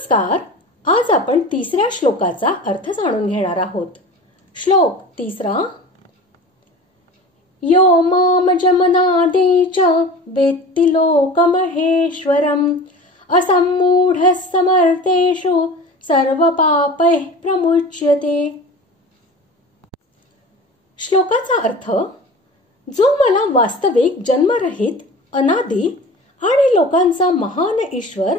नमस्कार. आज आपण तिसऱ्या श्लोकाचा अर्थ जाणून घेणार आहोत. श्लोक तिसरा. यो माम जमनादि च वेत्ति लोकमहेश्वरम् असम्मूढः समर्थेषु सर्वपापैः प्रमुच्यते. श्लोकाचा अर्थ, जो मला वास्तविक जन्मरहित अनादि आणि लोकांचा महान ईश्वर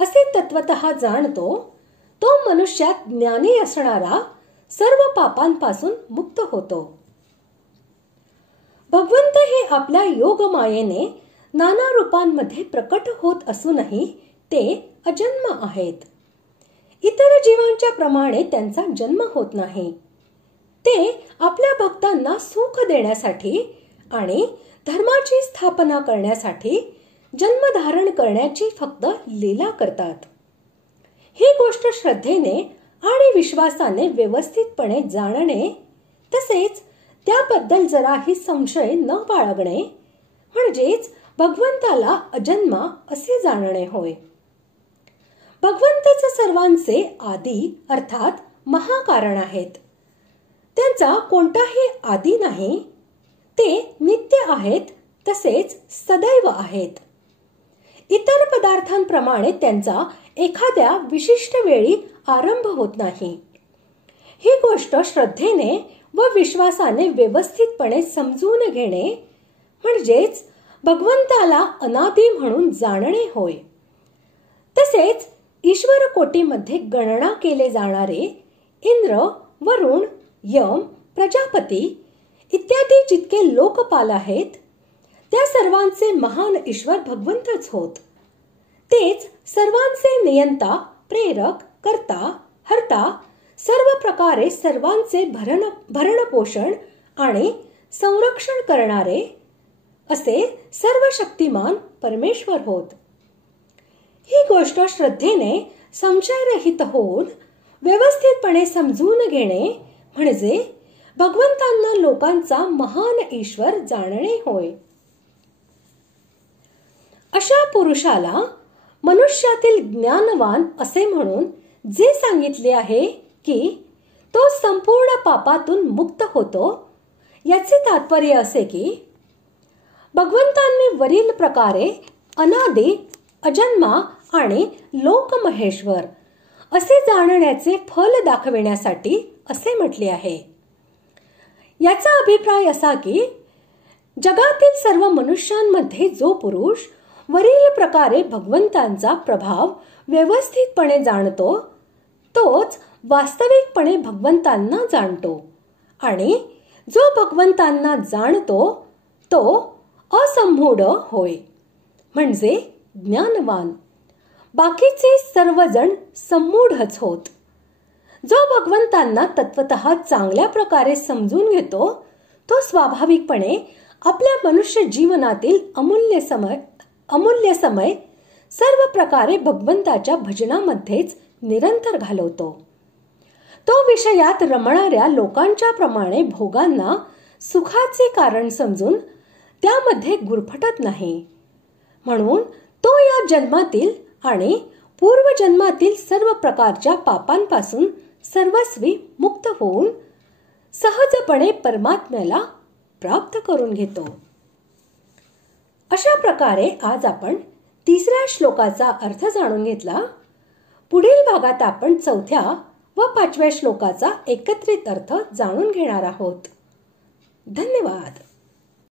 असे तत्वतः जाणतो, तो मनुष्यात ज्ञानी असणारा सर्व पापांपासून मुक्त होतो. भगवंत हे आपल्या योगमायेने नाना रूपांमध्ये प्रकट होत असूनही ते अजन्म आहेत. इतर जीवांच्या प्रमाणे त्यांचा जन्म होत नाही. ते आपल्या भक्तांना सुख देण्यासाठी आणि धर्माची स्थापना करण्यासाठी जन्म धारण करण्याची फक्त लीला करतात. ही गोष्ट श्रद्धेने आणि विश्वासाने व्यवस्थितपणे जाणणे, तसेच त्याबद्दल जराही संशय न बाळगणे म्हणजेच भगवंताला अजन्मा असे जाणणे होय. भगवंतच सर्वांचे आदी अर्थात महाकारण आहेत. त्यांचा कोणताही आदी नाही. ते नित्य आहेत, तसेच सदैव आहेत. इतर पदार्थांप्रमाणे त्यांचा एखाद्या विशिष्ट वेळी आरंभ होत नाही. ही गोष्ट श्रद्धेने व विश्वासाने व्यवस्थितपणे समजून घेणे म्हणजेच भगवंताला अनादी म्हणून जाणणे होय. तसेच ईश्वर कोटीमध्ये गणना केले जाणारे इंद्र, वरुण, यम, प्रजापती इत्यादी जितके लोकपाल आहेत, त्या सर्वांचे महान ईश्वर भगवंतच होत. तेच सर्वांचे नियंता, प्रेरक, करता, हर्ता, सर्व प्रकारे सर्वांचे भरणपोषण आणि संरक्षण करणारे असे सर्व शक्तिमान परमेश्वर होत. ही गोष्ट श्रद्धेने संशयरहित होऊन व्यवस्थितपणे समजून घेणे म्हणजे भगवंतांना लोकांचा महान ईश्वर जाणणे होय. अशा पुरुषाला मनुष्यातील ज्ञानवान असे म्हणून जे सांगितले आहे की तो संपूर्ण पापातून मुक्त होतो, याचे तात्पर्य असे की भगवंतांनी वरील प्रकारे अनादि, अजन्मा आणि लोकमहेश्वर असे जाणण्याचे फल दाखविण्यासाठी असे म्हटले आहे. याचा अभिप्राय असा की जगातील सर्व मनुष्यांमध्ये जो पुरुष वरील प्रकारे भगवंतांचा प्रभाव व्यवस्थितपणे जाणतो, तोच वास्तविकपणे भगवंतांना जाणतो. आणि जो भगवंतांना जाणतो तो असंमूढ होय, म्हणजे ज्ञानवान. बाकीचे सर्वजण संमूढच होत. जो भगवंतांना तत्वतः चांगल्या प्रकारे समजून घेतो, तो स्वाभाविकपणे आपल्या मनुष्य जीवनातील अमूल्य समय सर्व प्रकारे भगवंताच्या भजनामध्येच निरंतर घालवतो. तो विषयात रमणाऱ्या लोकांच्या प्रमाणे भोगांना सुखाचे कारण समजून त्यामध्ये गुरफटत नाही. म्हणून तो या जन्मातील आणि पूर्वजन्मातील सर्व प्रकारच्या पापांपासून सर्वस्वी मुक्त होऊन सहजपणे परमात्म्याला प्राप्त करून घेतो. अशा प्रकारे आज आपण तिसऱ्या श्लोकाचा अर्थ जाणून घेतला. पुढील भागात आपण चौथ्या व पाचव्या श्लोकाचा एकत्रित अर्थ जाणून घेणार आहोत. धन्यवाद.